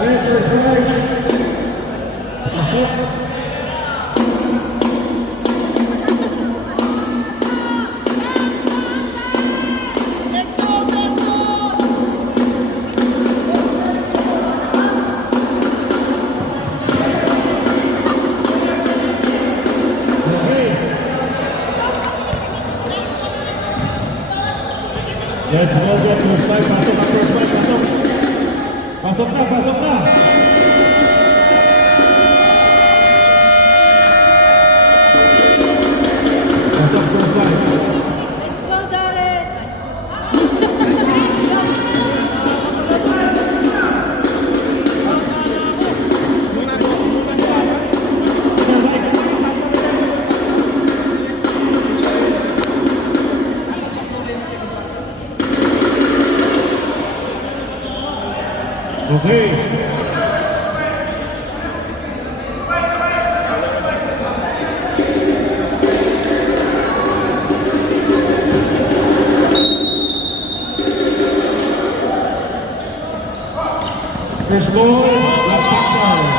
Let's go, get first five. Pasok na, first five. Pasok. Pasok na, pasok na. Pasok, first five. Let's go, Darren! Okay. First ball, last back.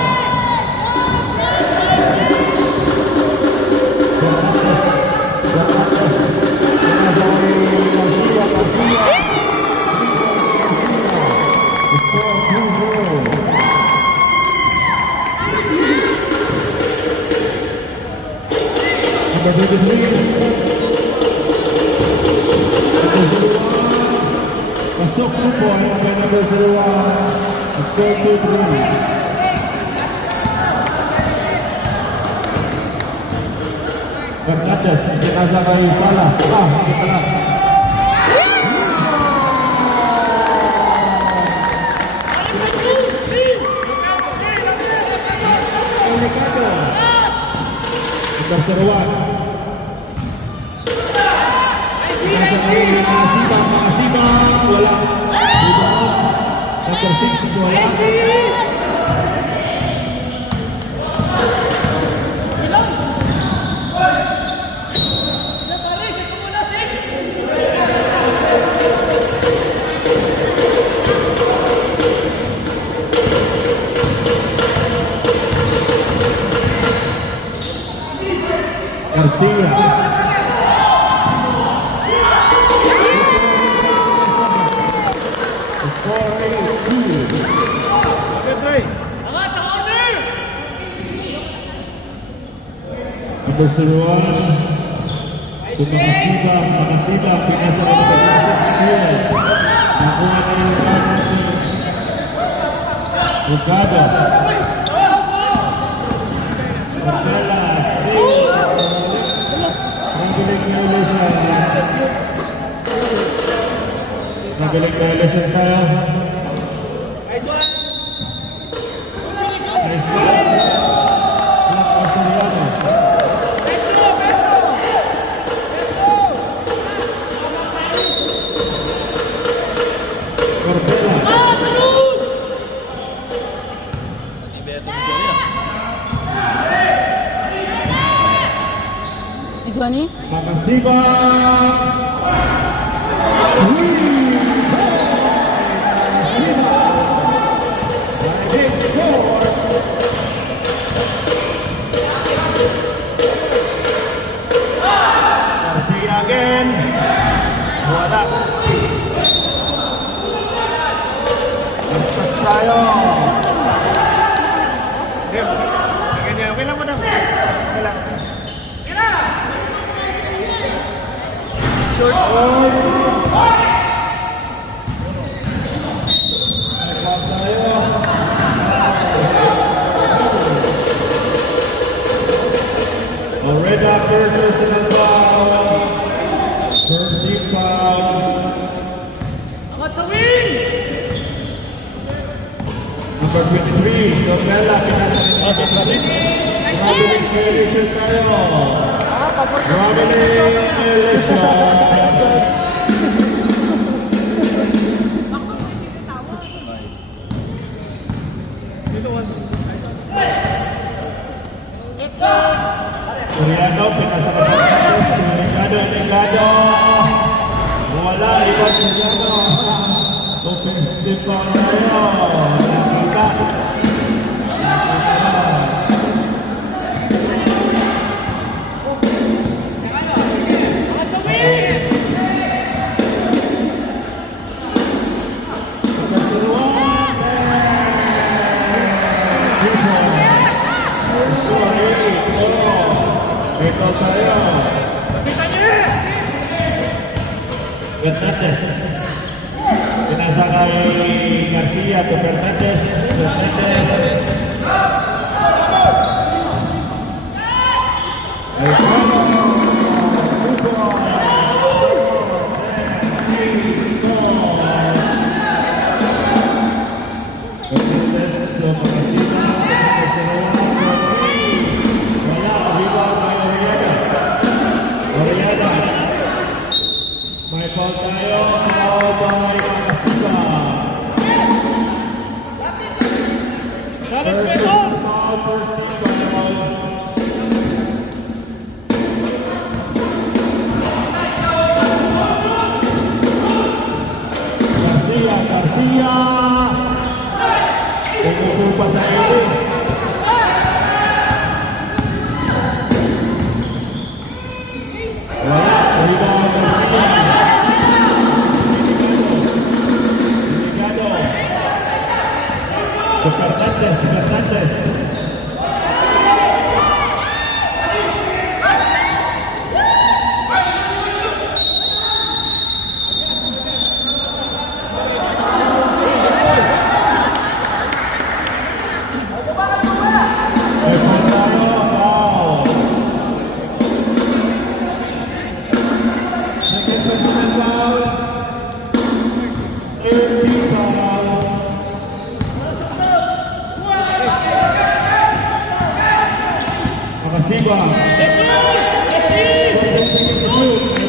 Number 23. Pasok po po ang number 01. Score 2-3. Fernandez, kinasa kay Salas. Hindi pala. Delicado. Number 01. Makasibang, wala. Number 6, wala. Garcia. Number 01, Makasibang, pinasa na natin. Nakuha na yung Mercado. Marcela, Nagaling violation tayo. Nice one! Nice one! Johnny? Makasibang! Big score! Garcia again! Wala! Let's tayo! Okay lang mo na. Okay lang. Short ball. Red Doctors personal foul. First team foul. Angat sa win! Number 23, Dobela. Traveling violation tayo. Traveling violation. Soriano, pinasa ka ng Delgado. Wala, ikot Soriano. Offensive foul tayo. Nakita. Garcia to Fernandez. Fernandez. May foul tayo, foul by Makasiba. First foul, first team foul. Garcia. Pumupupa sa ili. Wala, rebound Garcia. To Fernandez. Makasiba.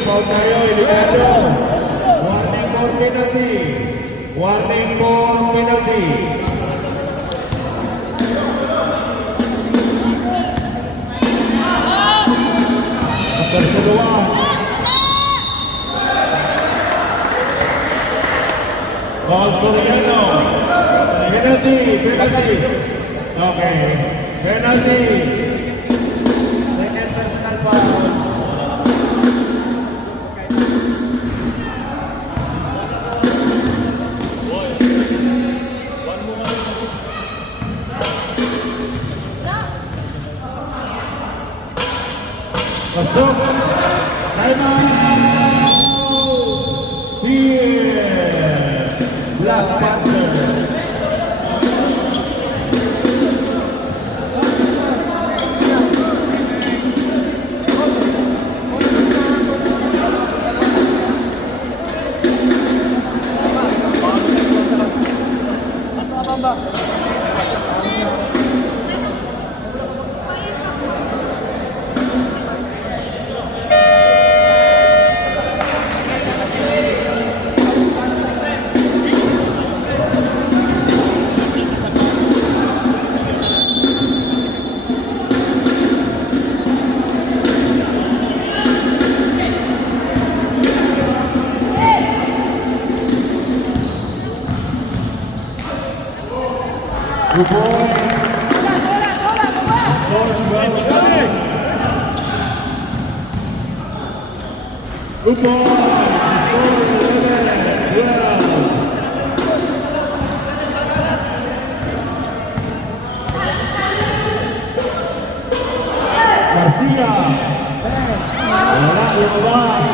Foul tayo, Iligado. Warning for penalty. Warning for penalty. Terseduan. Foul Soriano. Penalty. Okay. Penalty. Second personal foul. Masuk. Time out. Here. Black Panther. Good boys. Good boys. Garcia. Wala, lumabas.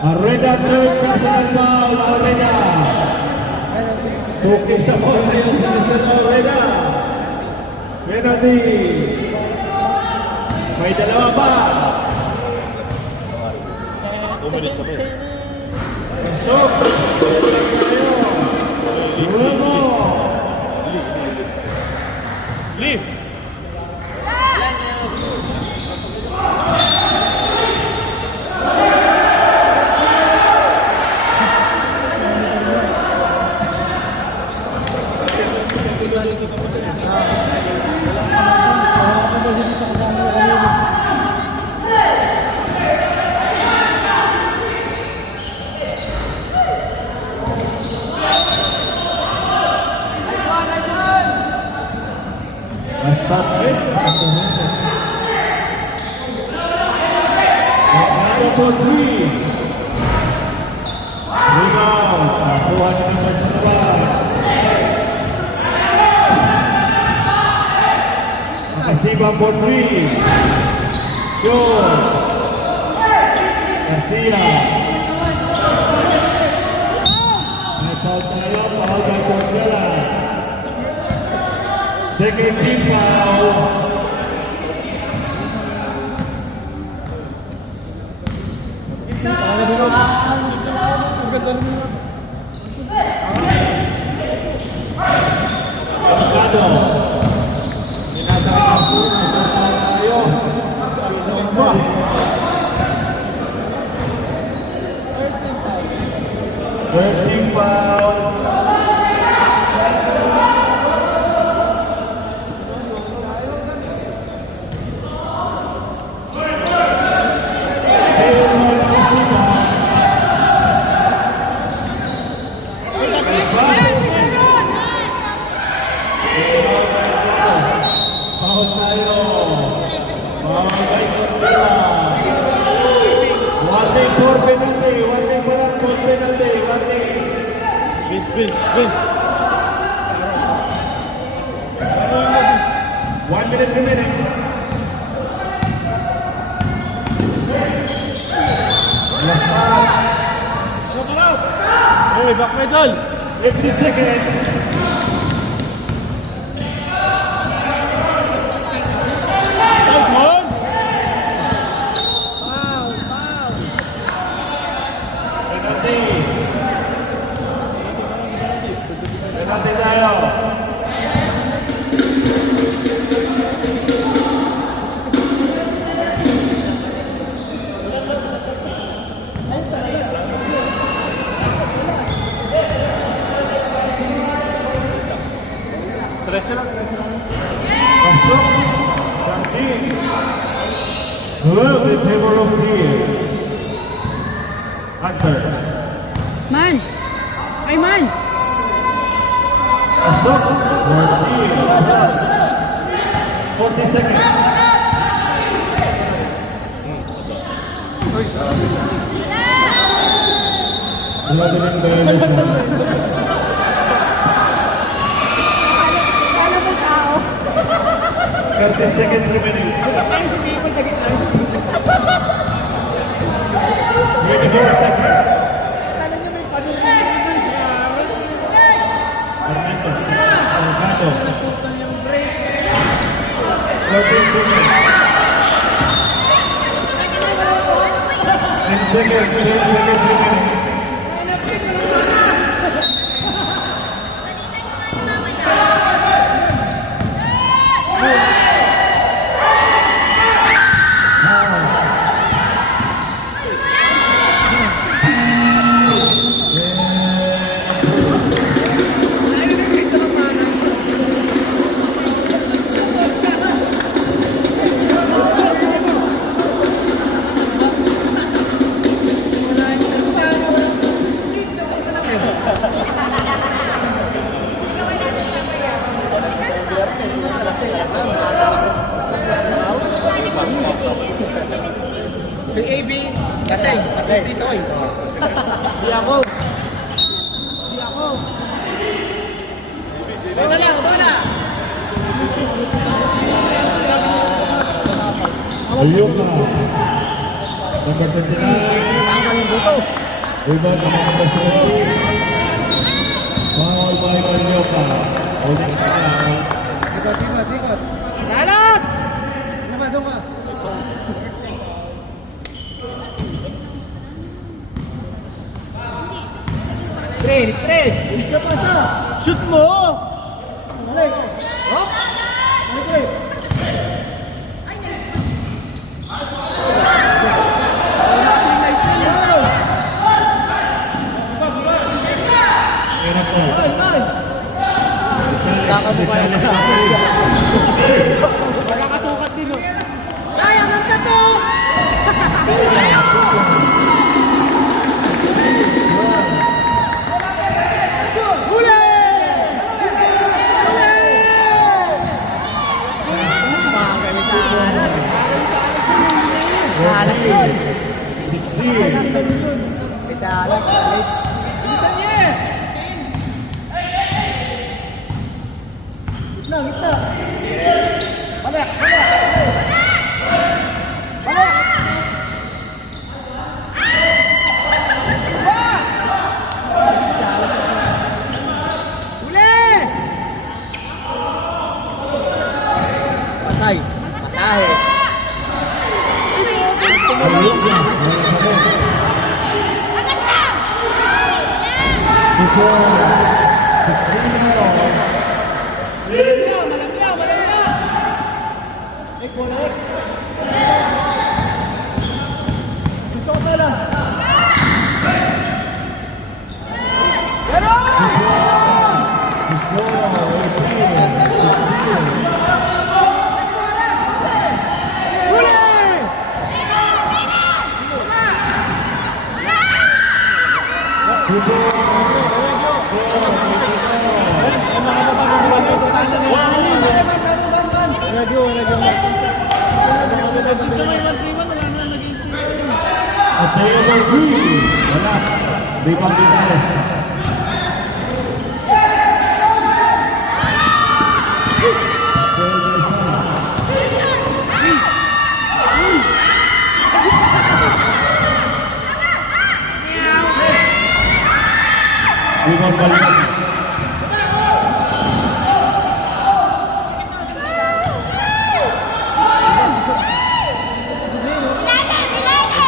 Arreda third personal foul, Arreda. Suking sa ball ngayon si Mr. Arreda. Penalty. May dalawa pa. Pasok. Luego. Leave. Stats. For three. Rebound. Nakuha niya naman sa naman. Makasiba for three. Yun. Garcia. May foul tayo. Foul by Portela. Second team foul. Mercado. Tinasakit ang tayo. Pinomba. Third team foul. Still no Garcia. Foul tayo. Foul by Portela. Warning for penalty. Warning for ungoal penalty. Warning. Vince. 1 minute remaining. Last stops. Uy, back medal! 50 seconds. Nice one! Penalty. Penalty tayo. Diretso lang. Pasok. Sardin. Well, in favor of three. Hunters. Man! Ay, man! Pasok. Sardin. 40 seconds. Labeling violation. 30 seconds remaining. 24 seconds. Hernandez. Delgado. 14 seconds. 10 seconds. 10 seconds remaining. Si AB, kasi si Soy. Di ako. Sola lang, sola! Ayuka. Number 29. Natanggal yung buto. Rebound naman ng Barcelona. Foul by Marioka. Ulit na. Ikot. Salas! Doon ka. Straight. Isa pa sa. Shoot mo! Balik. Hop! Balik. Hirap po. Kakamukha yan sa Magkakasukat din, oh. Sayang ang tato! Gitna. Balik. Tahe. Ayuda. Because 16 all. Gusto ko sana. Mateo Marquez. Wala. Bicol Vitales. Bicol Balikan.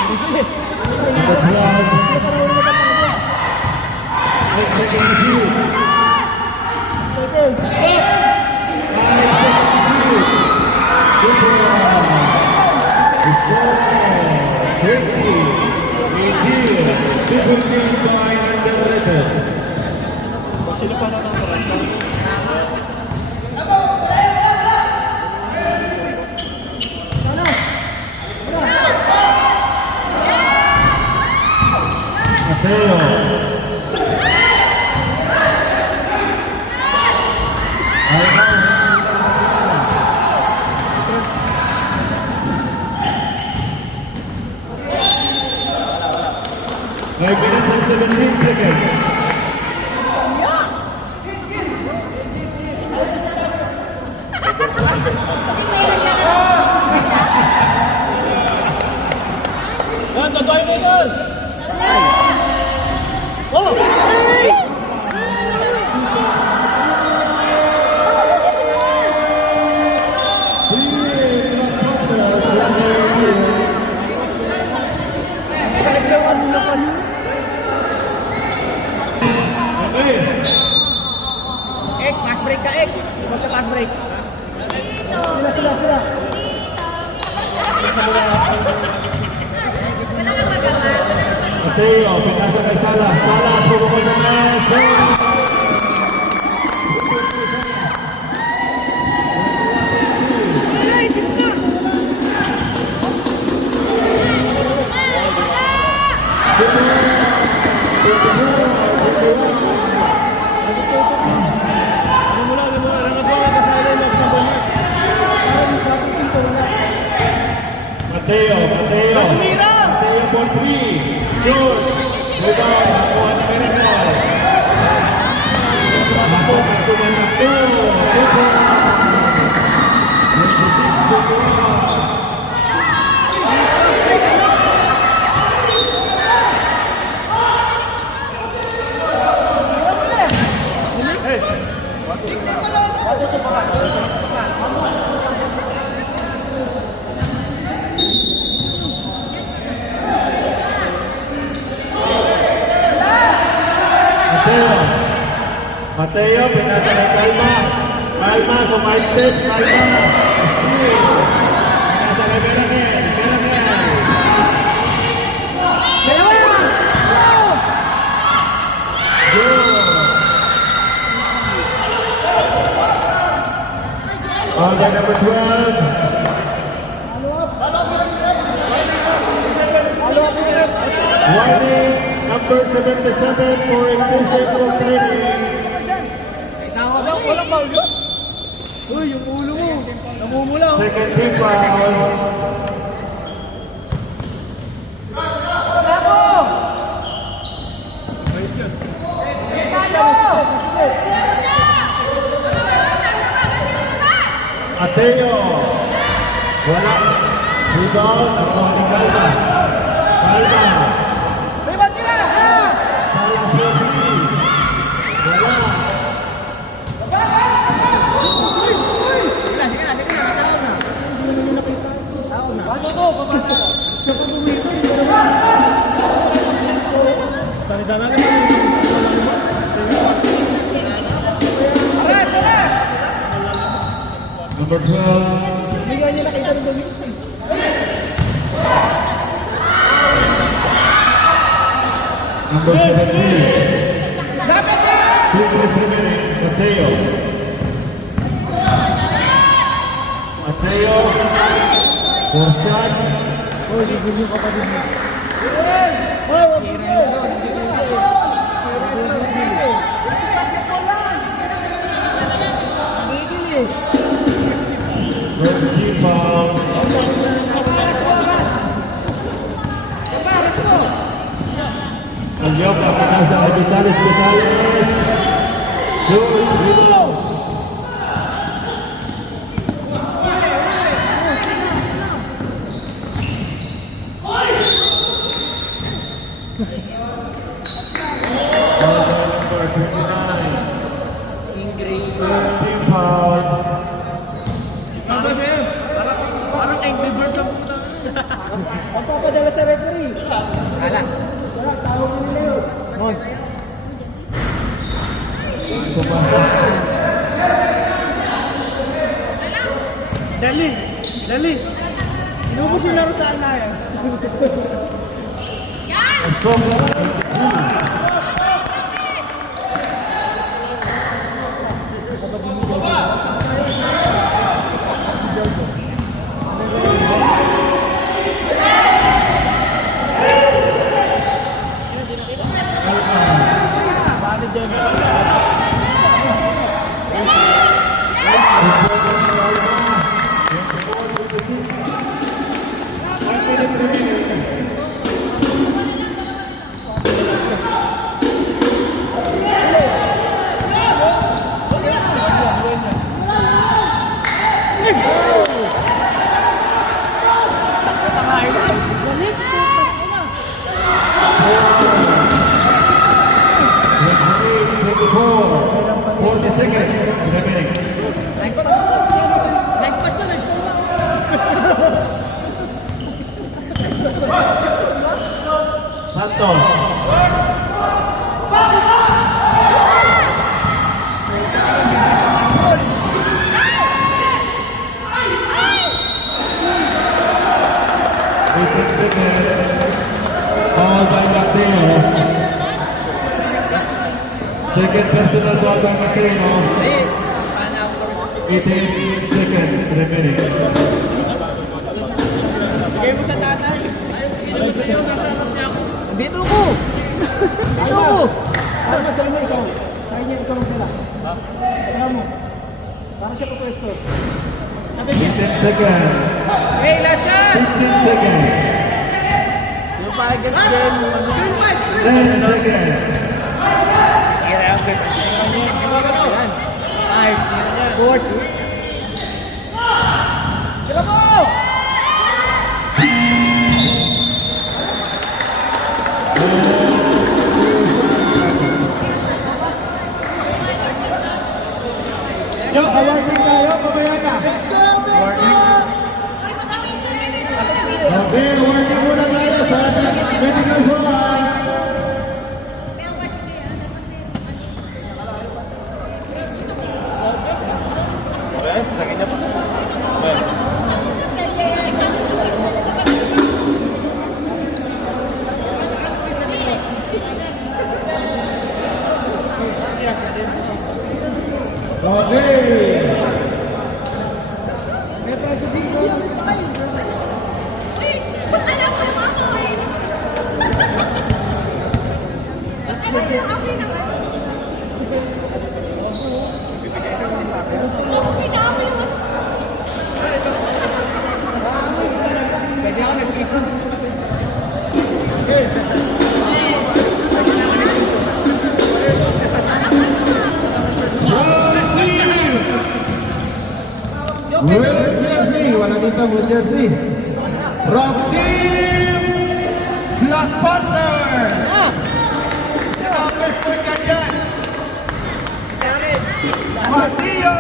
Number 12. 8 seconds to shoot. 5 seconds to shoot. Good ball. The score, 50. Indeed, different game by underrated. Sino pa nakakaroon? Mateo. Five minutes and 17 seconds. Yan, tatuay mo doon! Ek, pass break ka, Ek. Ikaw sa pass break. Sila. Mateo, pinasa kay Salas. Salas, bumukod sa net. Mateo. Mateo for 3. Good. Rebound. Nakuha ni Miracle. Dapat ang tumanakbo. Good ball. 26-21. Mateo, pinasa ng Calma. Calma, sumide step. Calma. Steal. Pinasa ng Miracle. On by number 12. Warning, number 77 for excessive complaining. Walang foul yun. Uy, yung ulo mo. Namumula. Second team foul. Mateo. Wala. Rebound. Nakuha ni Calma. Calma. Salas Rocky. Wala. Sige na. Natawag na. Tani-tana lang. Number 12. Hindi nga niya nakita ng Domingos eh. Number 17. 2 minutes remaining. Mateo. Mateo. For shot. Oh, libre yung kapatid mo. Oh, wag mo. First team foul. Al-Yop akan sa Vitalis Vitalis. Shoot, rebound. Foul by number 29. Third team foul. Parang angry birds ang puta. Ang papadala sa referee. Alas. Tara, tawag mo nila yun. Mon. Dali. Dali. Inubos yung laro sa Alnaya. Strong Santos. Foul by Mateo. Second personal foul by Mateo. 18 seconds remaining. Bigay mo sa tatay. Dito ko! Dito ko! Ano ba sa inyo ikaw? Kaya niya ikaw lang sila. Alam mo. Para siya pupwesto. Sabi niya. 15 seconds. Hey, last shot! 15 seconds. Yung pa against them. 10 seconds. Yan. 5, 4, 3. Tira mo! Yo, awarding tayo, pabaya ka. Awarding. Okay, awarding muna tayo sa ating medical fund. Okay. Pwede ako nag-season. With jersey, wala dito with jersey. Rock Team Black Panthers. Sinapres po ka dyan. Mateo.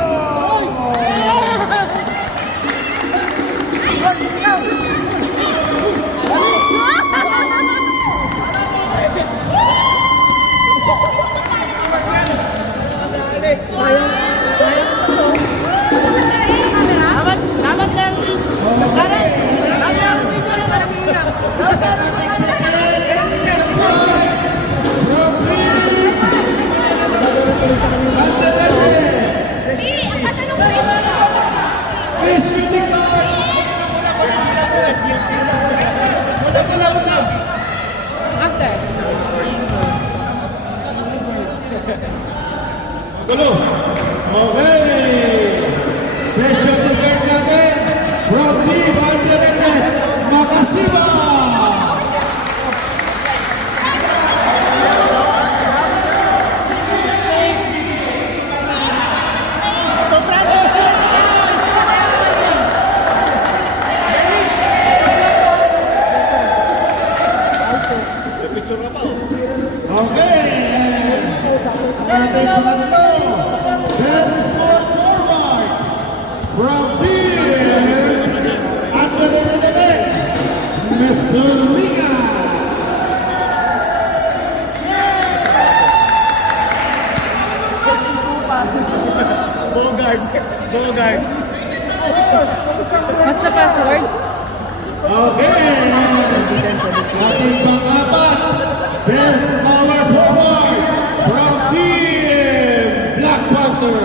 After. Magulo. Okay. Pressure to guard natin. From Team Underrated, Makasiba. Okay. Ang ating pangatlo. Best small forward. From Team Underrated, Mr. Liga. Bogard. Bogard. What's the password? Okay. Ating pang-apat. Best power forward. From Team Black Panther,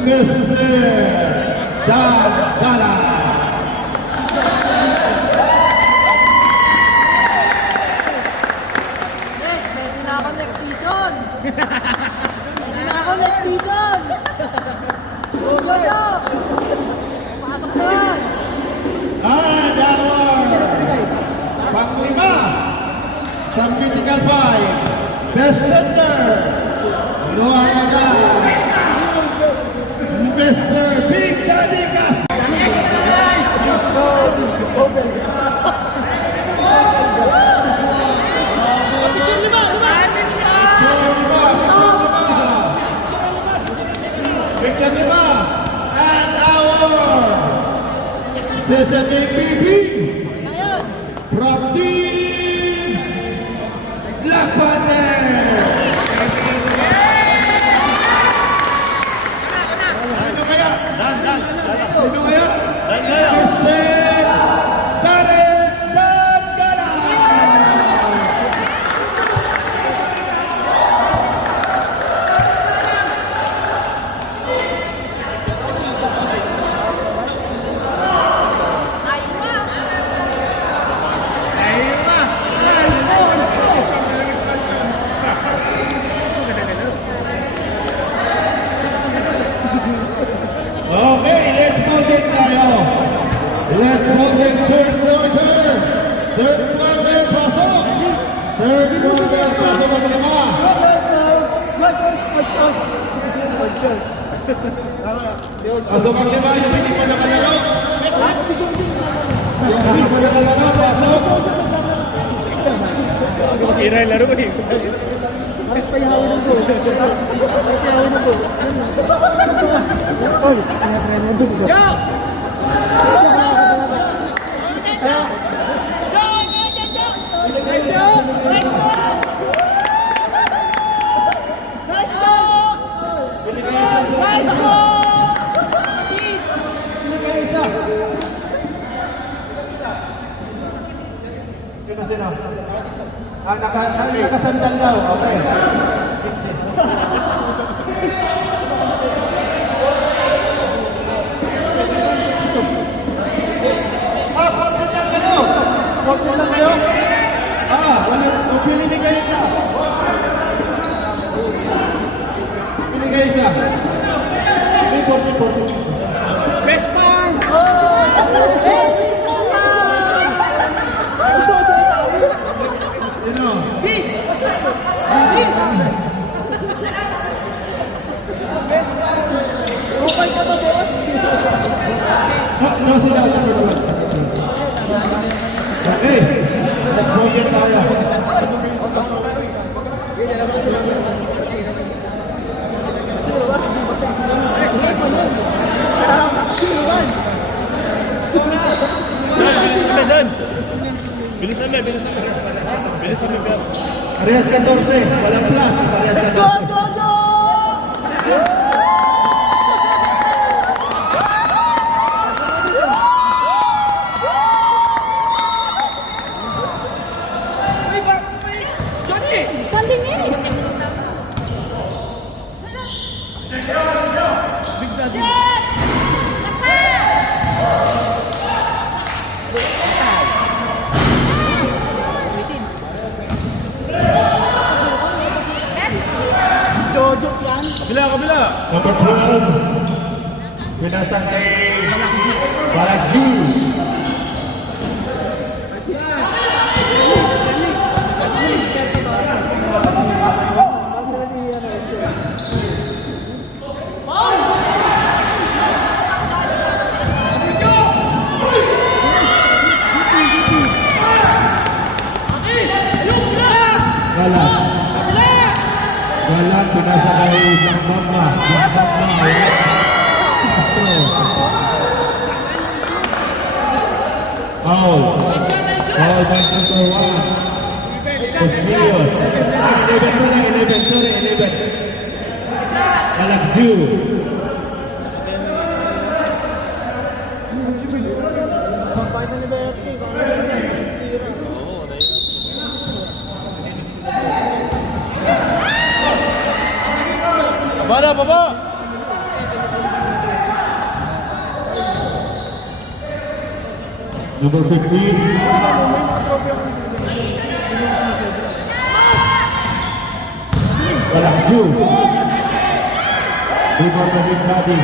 Mr. Dan Dala. Yes, pwede na ako next season. Pwede na ako next season. Go na. Pasok na. And our pang-lima sa Mythical Five, Best Center, Noah Agan, Mr. Big Daddy Castro. Picture lima. And our CCPPB from Team Black Panther. Sino kaya? Sino kaya? Mr. Darren Dangala. Okay, let's go din tayo. Let's go din third quarter. Third quarter, pasok. Third quarter, pasok ang lima. Pasok ang lima, yung hindi pa nakalaro. Yung hindi pa nakalaro, pasok. Kira yung laro eh. Pares pa yung hawin ng goal. Pares yung hawin ng goal. Oy, Fernandez. Go! Sino? Nakasandal daw. Okay. Portrait lang kayo. Portrait lang kayo. Wala. Pili din kayo isa. Pili kayo isa. May portrait. Best pan! Sino? Okay ka ba, boss? No, sila. Okay. Let's go get tayo. Bilisan mo, bilisan mo. Bilisan mo, Gab. Parehas 14. Walang plus. Parehas 14. Sali minute. Big Daddy. Jojo yan. Kabila, kabila. Number 12. Pinasang kay Balaji. Galang. Galang pinasa kay Bang Bamba. Bang Bamba. Castro. Foul. Foul by number 1. Cosmillos. 11 pala, 11. Sorry, 11. Galagju. Baba na, baba. Number 15. Galagju. Rebound by Big Daddy.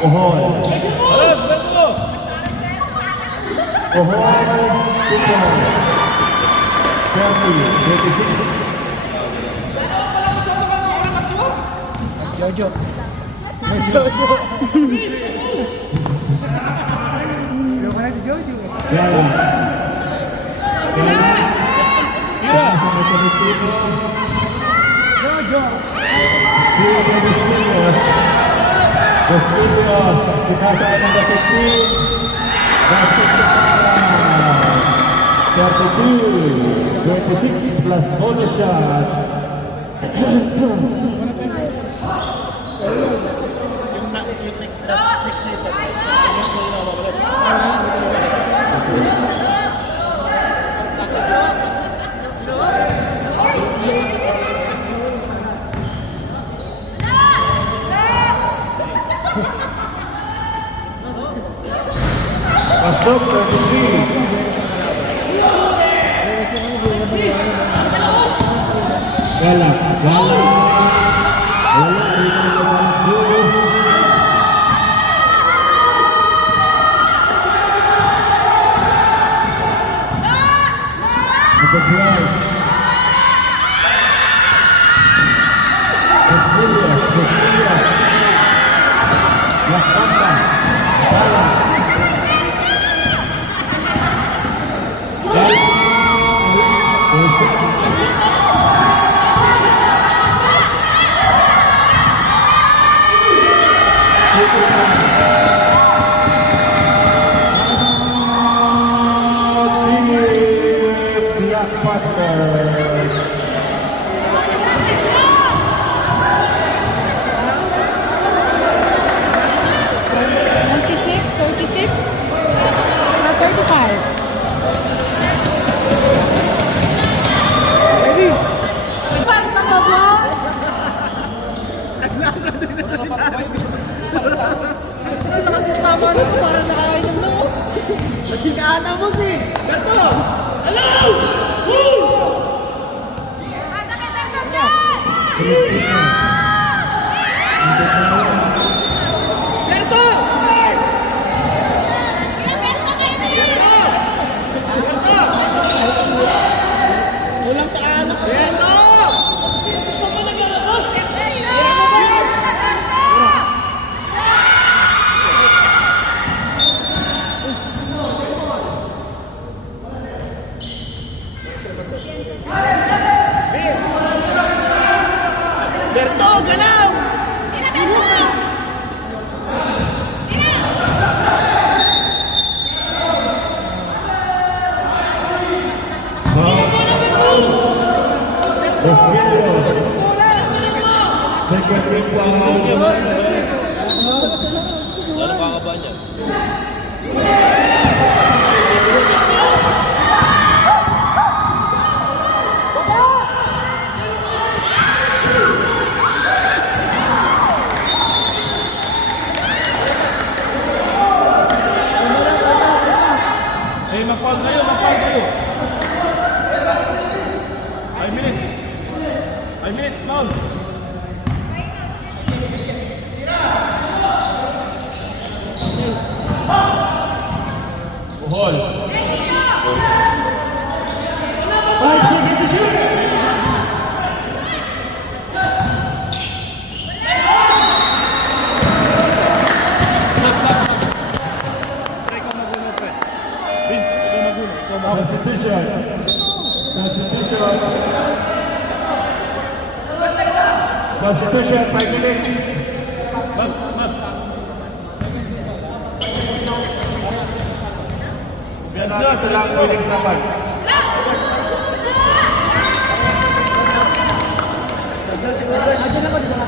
Ohol. Alas, beto. Ohol. Ito. 26. Jojo. Jojo. Yung mana di Jojo. Galang. Galang. Tira. Sama Pilipino. Jojo. Steal by Cosmillos. Cosmillos. Pinasa ka ng 15. Basket sa 32. 26 plus bonus shot. Next season. Pasok 33. Galak. Galak. Wala. Rebound ng Galak. Number 12. Cosmillos. Cosmillos. Lakbamba. Bala. Galak. Black Panthers. Twenty-six, 36, or 35. Baby. Tama na ito para nakakainom na mo. Nagkikaanan mo si. Beto! Walang kaanak. Beto! Berto, galaw! Cosmillos. Second rebound. Ano kakaba niya? Buhol. 5 seconds to shoot. Try ko magulo, pre. Vince, ikaw magulo. Ikaw magulo. Substitution. Substitution. Substitution, 5 minutes. Mags, Mags. Isa lang pwedeng saban. Ayan ako, di ba?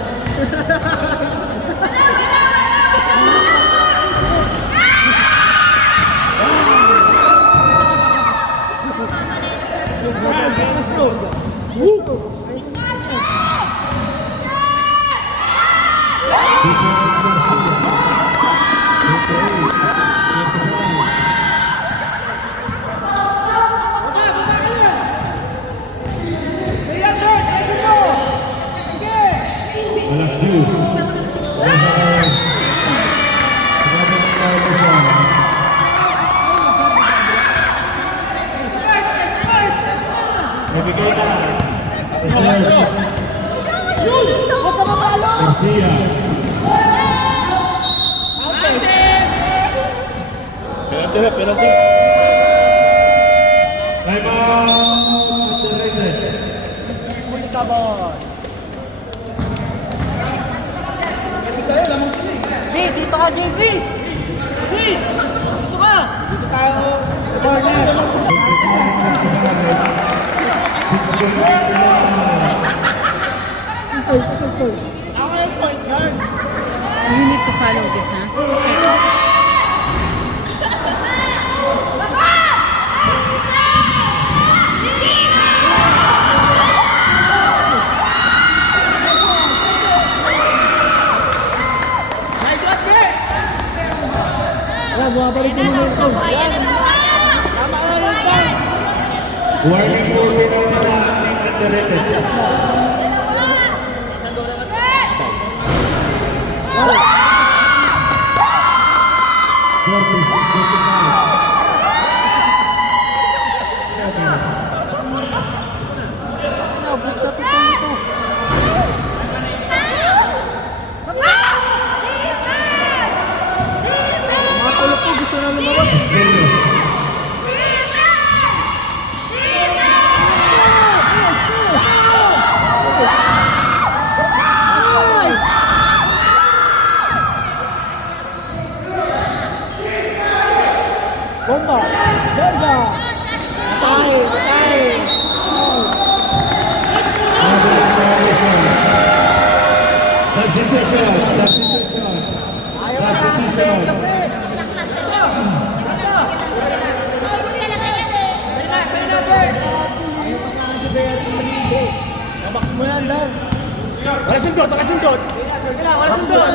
Walang due. Nabigay na. Reserve. Huwag ka mamalo! Garcia. Penalty, penalty. Time out. Directed. Huli ka, boss. B, dito ka, JB! B! Dito ka! Dito tayo. Corner. 6 minutes. Ako yung point guard. You need to follow this, huh? Check. Yan, bumabalik yung momento. Yan. Tama ka yun, Dan. Warning for pinapala ng underrated. Ano, basta tutong ito. Mga tulog ko, gusto na lumabas. Bomba! Bomba! Masahe! Masahe! Substitution. Substitution. Ayaw na! Substitution. Box mo yan, Dan! Wala sundot, wala sundot. Wala sundot!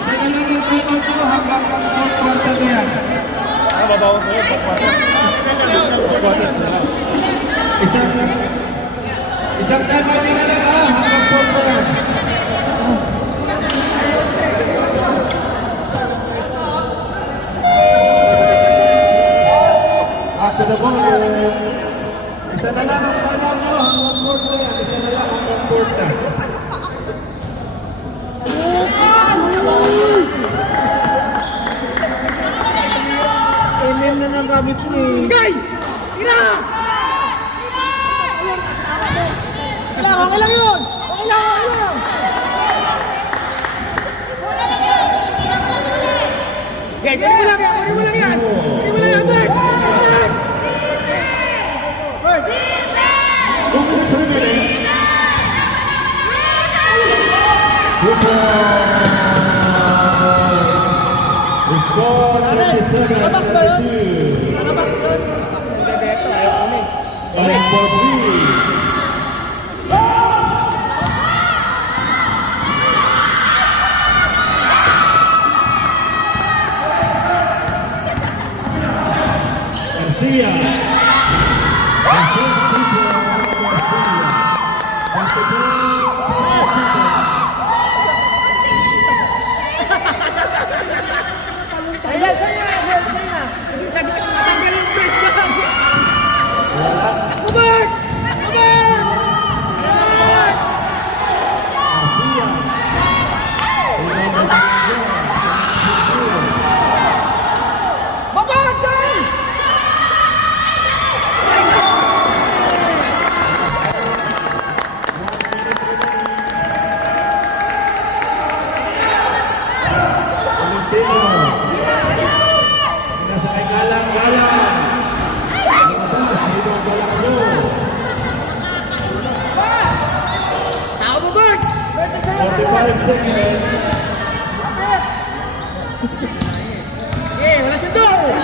Isa na lang ang time out mo hanggang fourth quarter na yan. Mababawas sa'yo, pagpapit. Pagpapit sila. Isang time out na lang ha, hanggang fourth quarter. After the ball, isa na lang ang time out mo hanggang fourth na yan. Isa na lang hanggang fourth na. MM na lang gamit mo eh. Gay! Ina! Okay lang yun! Okay lang! Hindi, kunin mo lang yan. Kunin mo lang yan. Kunin mo lang yan, Bert. Bert. 2 minutes remaining. Good ball. We score 37, Nakabox ba yun? 32. Nakabox yun. Nakabox. Nagbebeto. Ayaw kunin. Balik for 3. Garcia. Ayan, sa'yo. Ayan, sa'yo. Tanggal yung press niya. Bert. Bert. Bert. Baba dyan! Nasa kay Galang. Lumabas, Rinong Balaklo. Tao mo, Bert! 45 seconds. Eh, wala siya doon!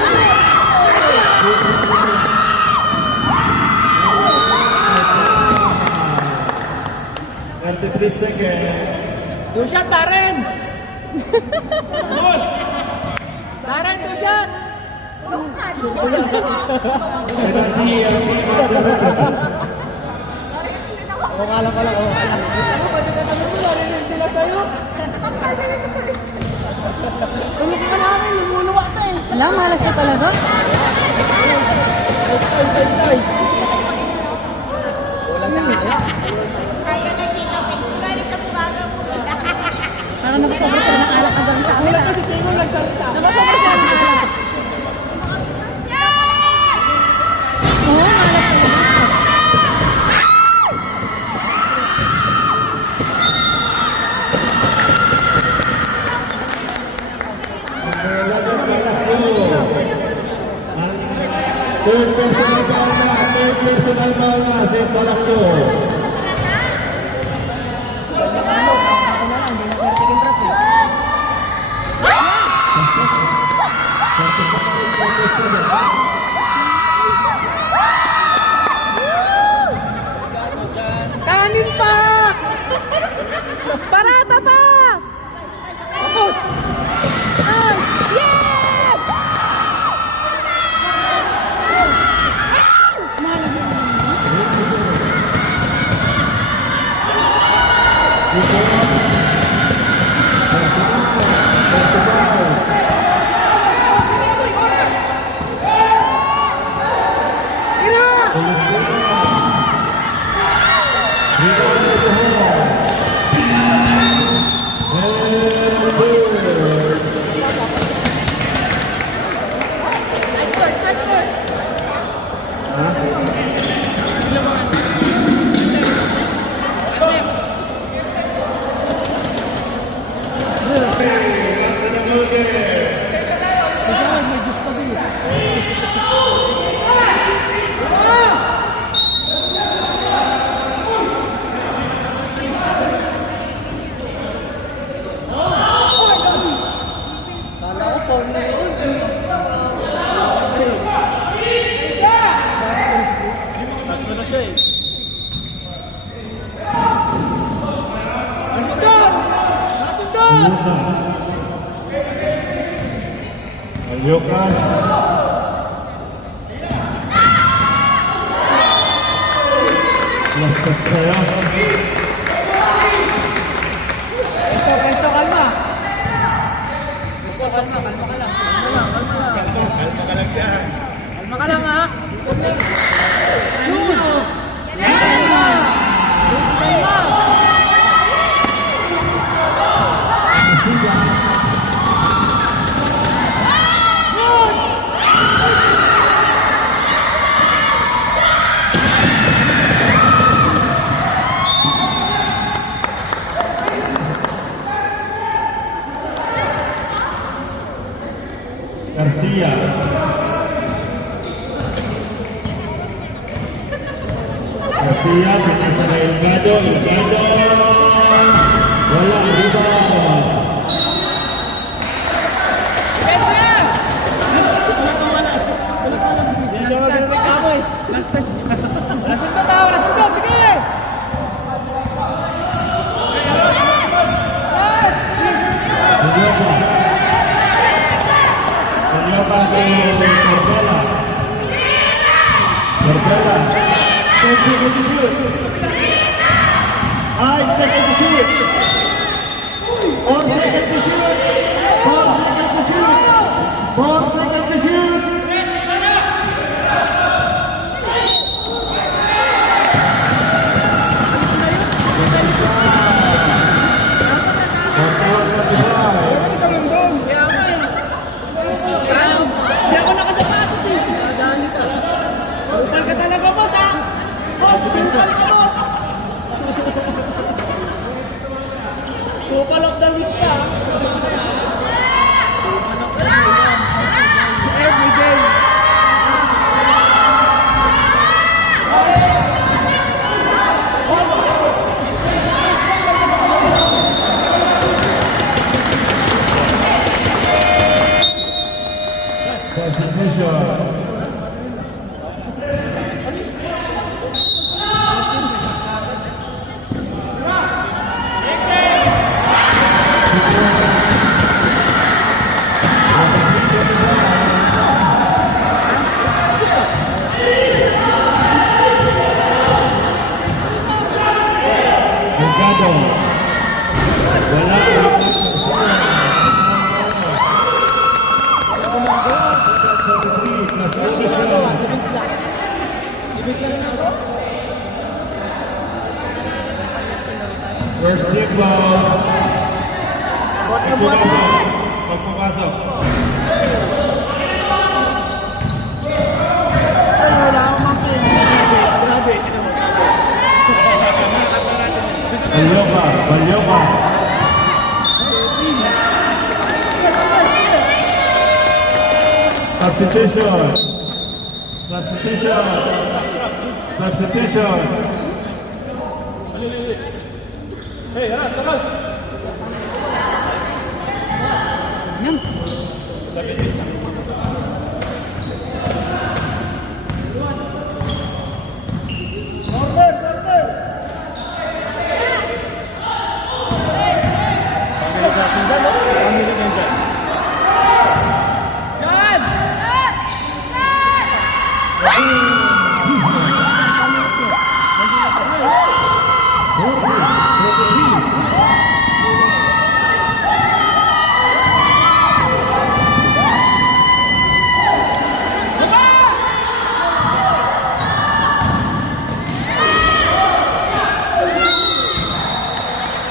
33 seconds. Two shot, Darren! Darren, two shot! Penalty ang team of the Red. Oo nga lang pala, oo. Ako, pwede ka naman mo, narinig nila sa'yo. Tulog ka namin, lumuluwa ka eh. Wala, malas siya talaga. Tay. Wala siya alak. Parang nabasobra sila ng alak hanggang sa amin. Wala kasi Tino nagsalita. Nabasobra sila ng alak. Oo, malas talaga. Third personal foul na si Balaklo. Sa ano, ako na lang, hindi na vertical drop eh. Kanin pa! Barata pa! Tapos! Ay! Yes! Malas yun. Tira! Kala ko phone na yun. Tatlo na siya eh. Alyoka. Last touch saya. Pwesto, kalma. Pwesto, kalma ka lang. Kalma ka lang siya. Kalma ka lang ha. Yun! Garcia. Garcia, bilis na kay Elgado. Elgado! Wala, rebound. Nasundot ako, nasundot, sige! Ulyopa kay Corbella. Corbella. 10 seconds to shoot. 5 seconds to shoot. 4 seconds to shoot. 4 seconds to shoot. 4 seconds to shoot. Hindi ako nakasapatos eh. Nadali ka. Upal ka talaga, boss, ha? Boss, upal ka, boss. Upal of the week ka. Upal of the week. Every day. Substitution. Delgado. Wala. First team ball. Pagpapasok. Pagpapasok. Ay, wala akong mangkin. Grabe. Balyoka. Balyoka. Substitution. Substitution. Substitution. Hey, alas, alas! Yan. Pamili ka sundal, no? Pamili ka dyan.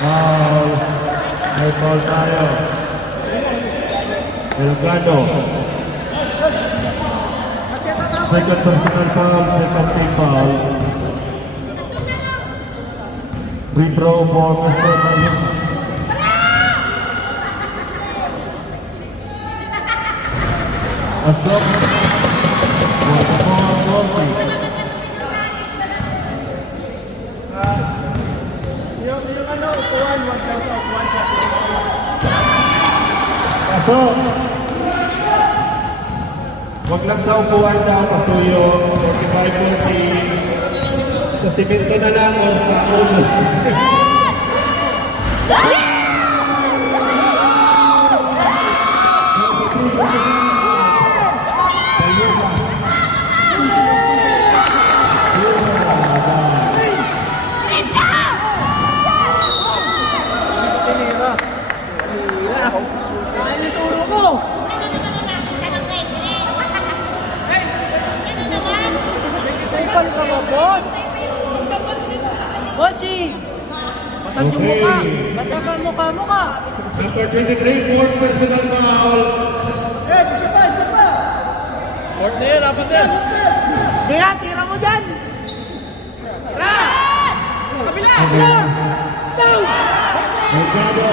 Foul. May foul tayo. Delgado. Second personal foul, second team foul. Free throw for Mr. Mayon. Pasok. 44-40. Yung ano, upuan, 1,000, upuan siya. Pasok. Huwag lang sa upuan daw, pasuyo. 45-40. Sa simento na lang o sa ulo. Kain yung turo ko. Upal ka ba, boss? Bossy! Basag yung Okay. mukha. Basag ang mukha. Number 23, fourth personal foul. Eh, isa pa. Court na yan, apat yan. Kaya, tira mo dyan. Tira! Sa kabila! Down! Down! Delgado.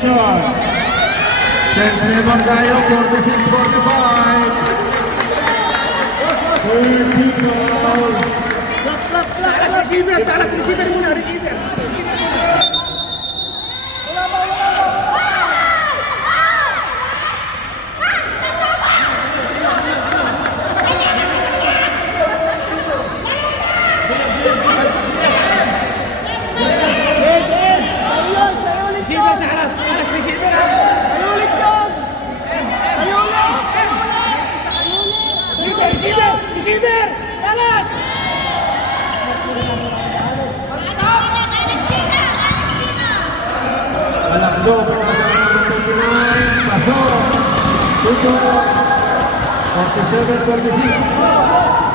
position. Siyempre naman tayo, 46-45. Third team foul. Alas receiver! Alas receiver muna! Receiver! Receiver sa alas! Alas receiver ha! Receiver! Receiver! Alas! Alakdo, pagkasama ng 29. Pasok. Tuto. 47-46.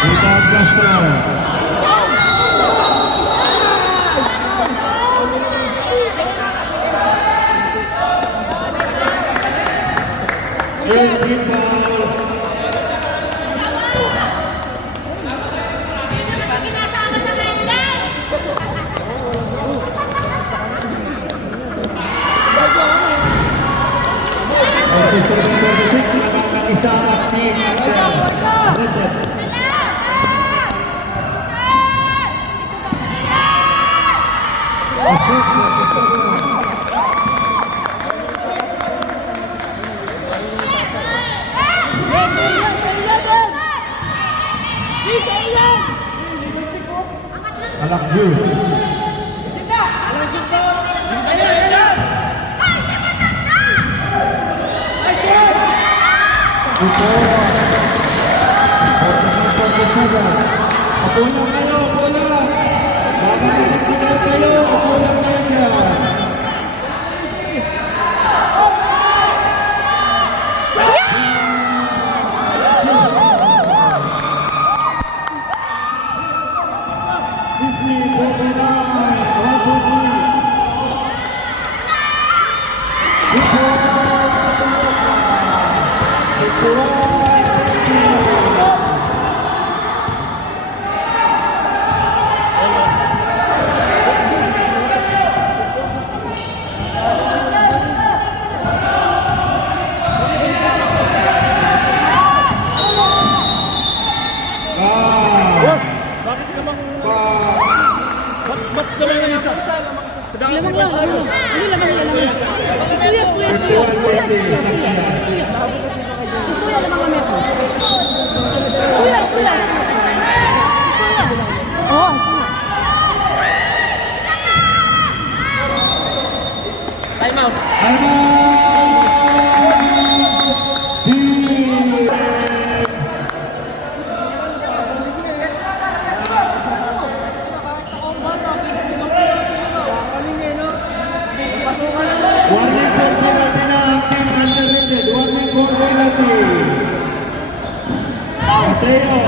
Rebound Castro. Third team foul. Isa at team Listen. Alakju. Apunan kayo, apunan! Bakit nagtigal kayo? Apunan kayo dyan! Boss! Bakit namang... Ba't naman yung isa? Lamang lang. Hindi lamang. Estuya lamang kami ako. Estuya. Oo, estuya. Time out! Warning for penalty na ang team underrated. Warning for penalty. Mateo.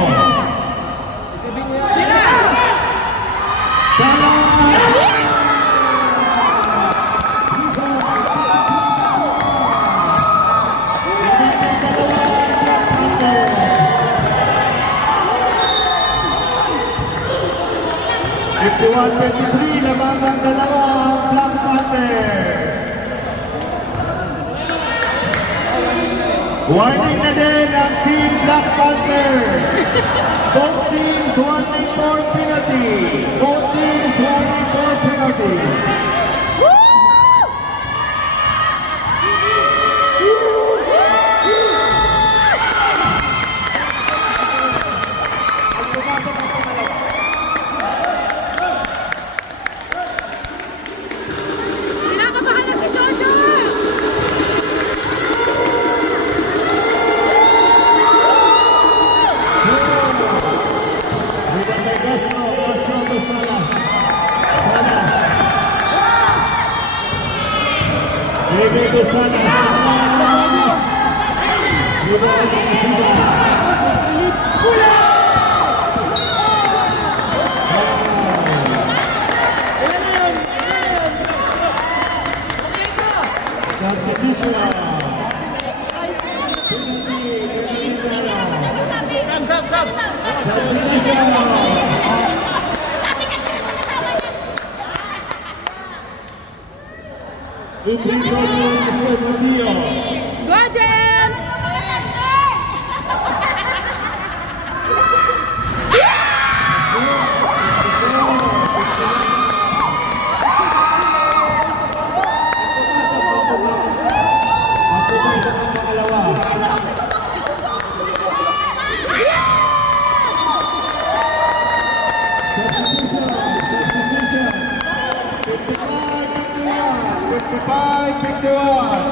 Salah. 51-23, lamang ang dalawa ang Black Panthers. Warning na din ang Team Black Panthers. Both teams warning for penalty. Both teams warning for penalty. Kinakabahan na si Jojo! Sab! Substitution. Opening for Mr. Matteo. Go, Jem! Pagpapasok ang pangalawa. Substitution. 55-51.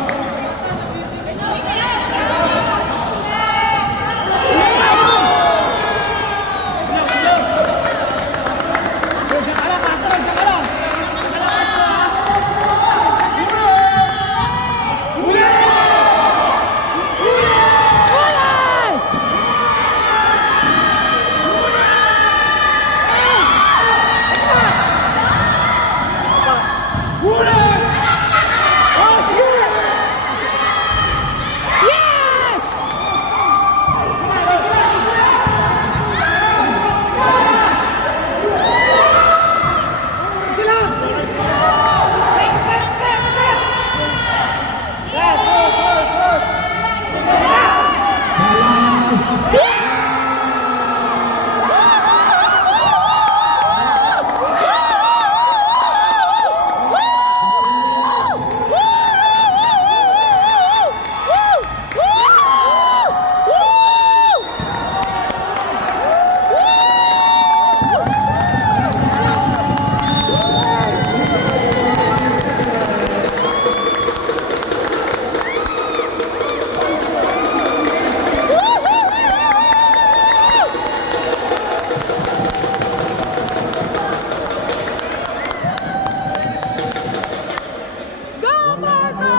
Yes! Go, Bata!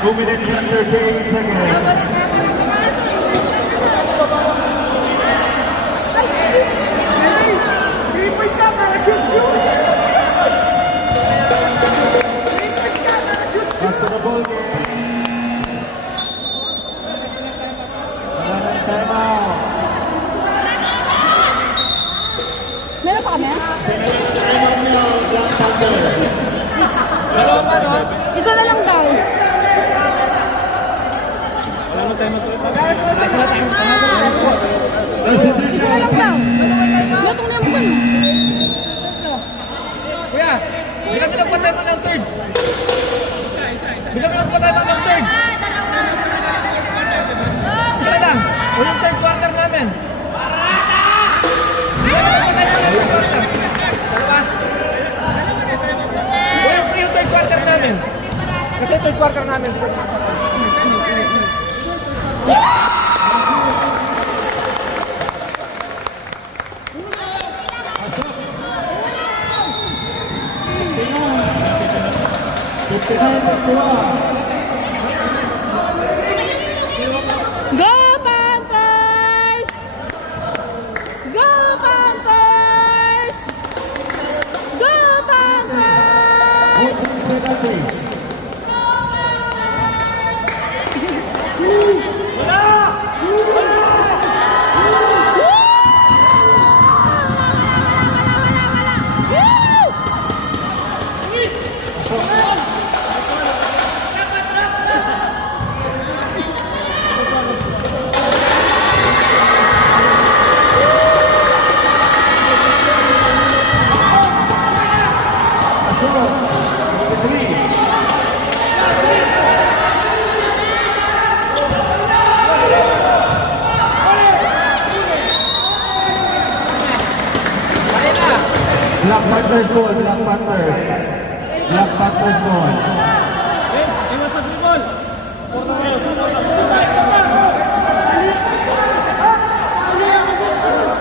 2 minutes and 38 seconds. Back to the ball game. Wala ng time out. Meron pa kami? Time out nyo, Black Panthers. Isa na lang daw. Wala nang time out. Isa na lang daw. Lutong na yung Kuya, bigyan mo ng patay mo ng third. Bigyan mo ng patay mo ng third. Isa lang. O yung third quarter namin. Bigyan mo ng patay mo ng third quarter. Dalawa. O yung third quarter namin. Kasi third quarter namin. Go, Panthers! Go, Panthers! Go, Panthers! Black Panthers ball, Black Panthers. Black Panthers ball. Iwas sa dribble!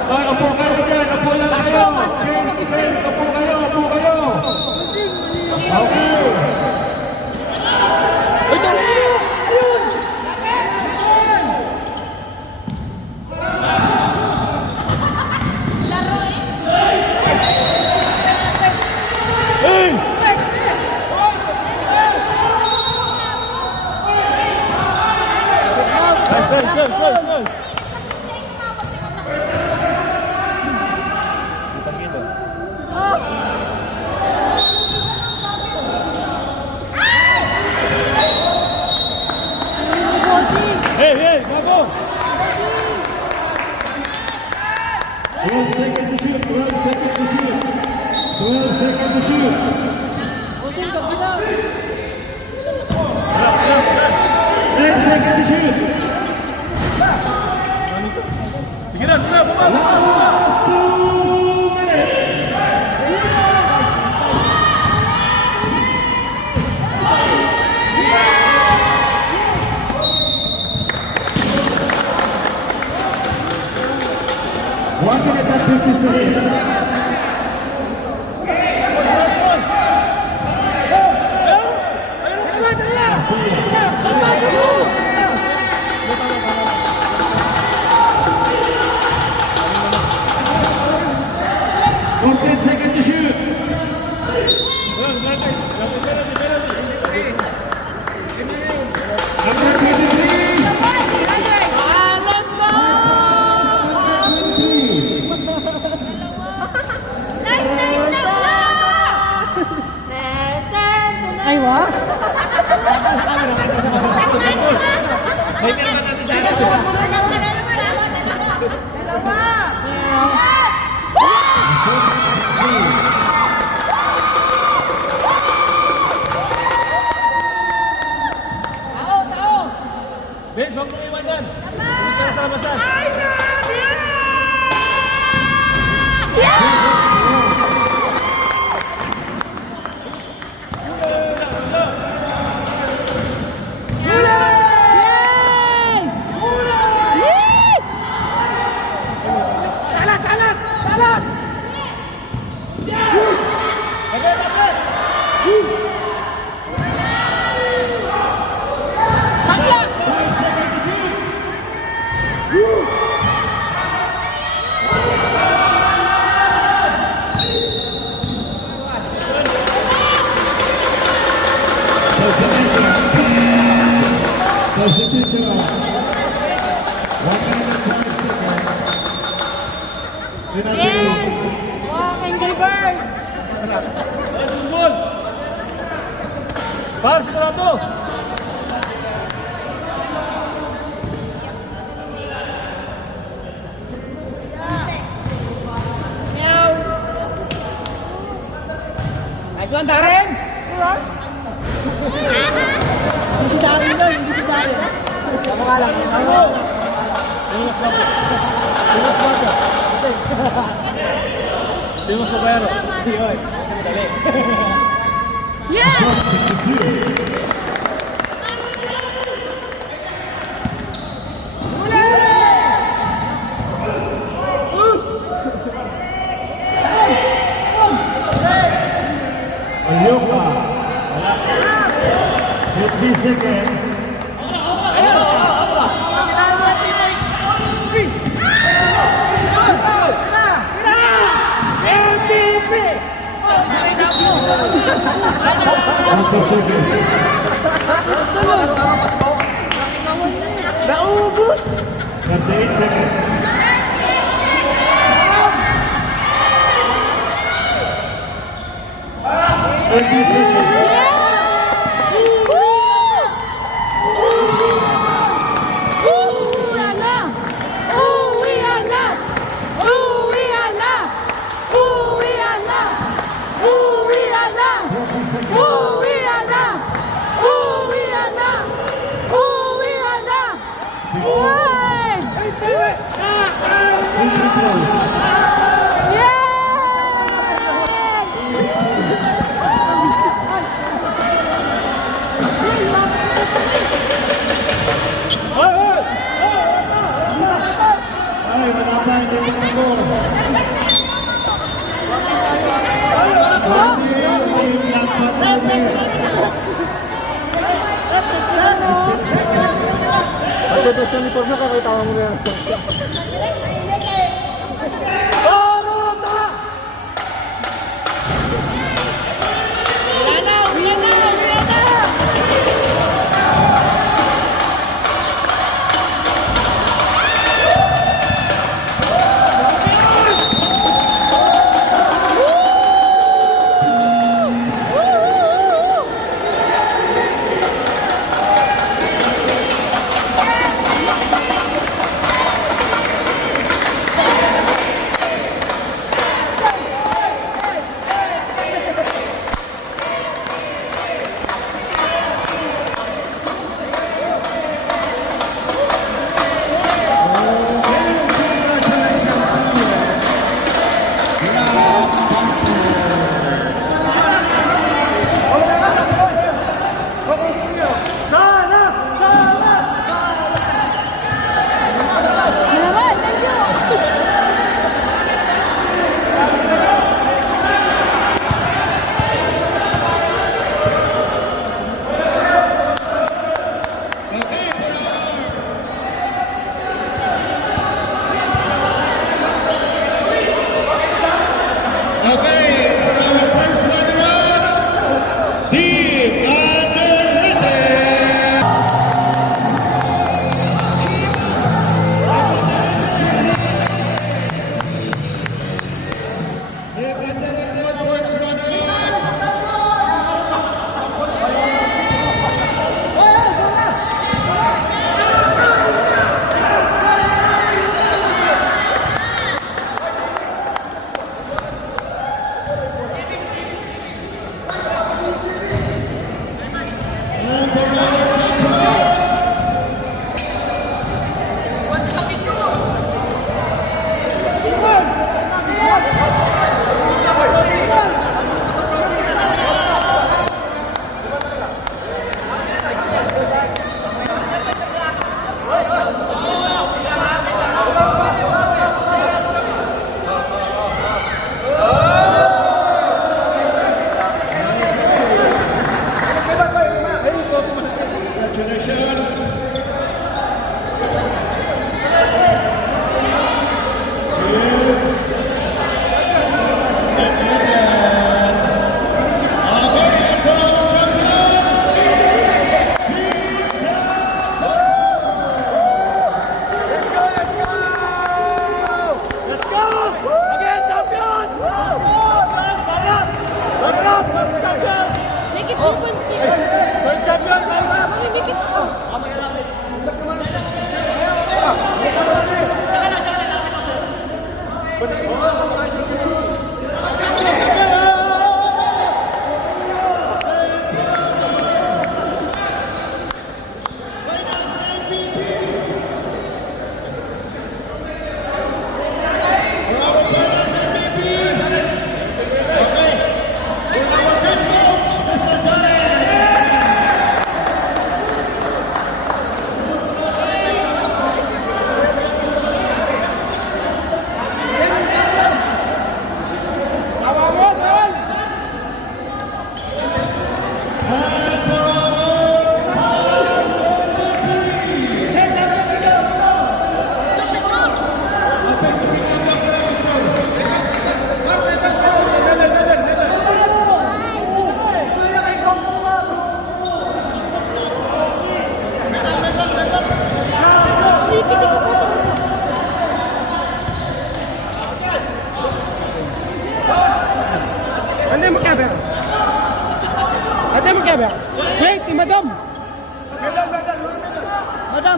Ay, upo kayo dyan, upo lang kayo. James, upo kayo, upo kayo. Okay. Close. Kitang-kita. Hey, bago! 12 seconds to shoot. 12 seconds to shoot. 12 seconds to shoot. Bossing, kapila. 10 seconds to shoot. Sige na, bumaba! Last 2 minutes. One minute and 50 seconds. Fourteen seconds to shoot. Number 23. Ay, wow. Vince, huwag mong iwan yan. Huwag ka na sa labasan. Substitution. 1 minute and 5 seconds. Angry Bird. Par, sigurado! Nice one, Darren. Hindi si Darren doon, hindi si Darren. Tama nga lang. Timos Papero. Yun, madali. Yes! Alyoka. 50 seconds. Also seconds. Naubos! 38 seconds. 20 seconds. Ay, wala pa, hindi pa tapos. Hindi lang pa tapos. 15 seconds. Pagkatapos ng uniform na, kakita mo na yan.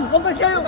Complex kayo.